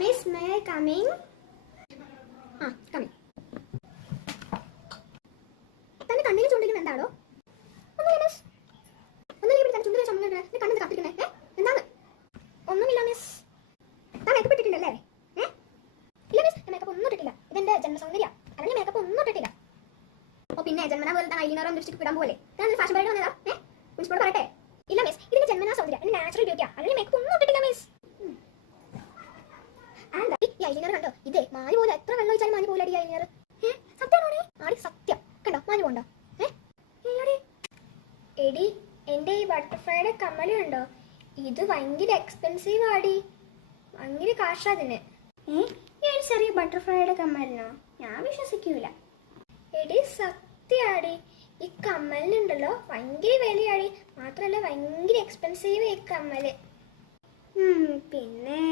Miss may I coming? ആ coming. തന്നെ കണ്ണിന് ചൂണ്ടിരിക്കുന്നത് എന്താണോ? ഒന്നുമില്ല മിസ്. ഒന്നുമില്ല, ഇവിടെ തന്നെ ചുണ്ടിൽ ചുമന്നിട്ട് കണ്ണിന് കത്തിരിക്കുന്നേ. എന്താണ്? ഒന്നുമില്ല മിസ്. താൻ മേക്കപ്പ് ഇട്ടിട്ടുണ്ടല്ലേ? ഇല്ല മിസ്, മേക്കപ്പ് ഒന്നും ഇട്ടിട്ടില്ല. ഇതെന്റെ ജന്മസൗന്ദര്യ, അല്ലെങ്കിൽ മേക്കപ്പ് ഒന്നും ഇട്ടിട്ടില്ല. ഓ പിന്നെ ജന്മനാ പോലെ തന്നെ ഐലിനറും ലിപ്സ്റ്റിക് ഇടാൻ പോലെ ഫാഷൻ ബ്രൈഡ് വന്നതാ? പ്രിൻസിപ്പൾ പറയട്ടെ? ഇല്ല മിസ്, ഇതിന്റെ ജന്മനാ സൗന്ദര്യം, എന്റെ നാച്ചുറൽ ബ്യൂട്ടിയാ, അല്ലെങ്കിൽ മേക്കപ്പ് ഒന്നും ഇട്ടിട്ടില്ല മിസ്. ഈ ഐലിനർ കണ്ടോ? ഇതേ മാഞ്ഞു പോലെ, എത്ര വെള്ളം ഒഴിച്ചാലും മാഞ്ഞു പോലെ. ഈ ഐലിനർ സത്യമാണോ? ആടി സത്യം. കണ്ടോ മാഞ്ഞു പോണ്ടോ? എടി എന്റെ ഈ ബട്ടർഫ്ലൈയുടെ കമ്മല് കണ്ടോ? ഇത് ഭയങ്കര എക്സ്പെൻസീവ് ആടി, ഭയങ്കര കാശാ അതിന്. ഈ ചെറിയ ബട്ടർഫ്ലൈയുടെ കമ്മലിനോ? ഞാൻ വിശ്വസിക്കൂല. എടി സത്യാടി, ഈ കമ്മലിനുണ്ടല്ലോ ഭയങ്കര വിലയാടി. മാത്രല്ല ഭയങ്കര എക്സ്പെൻസീവ് ഈ കമ്മല്. പിന്നെ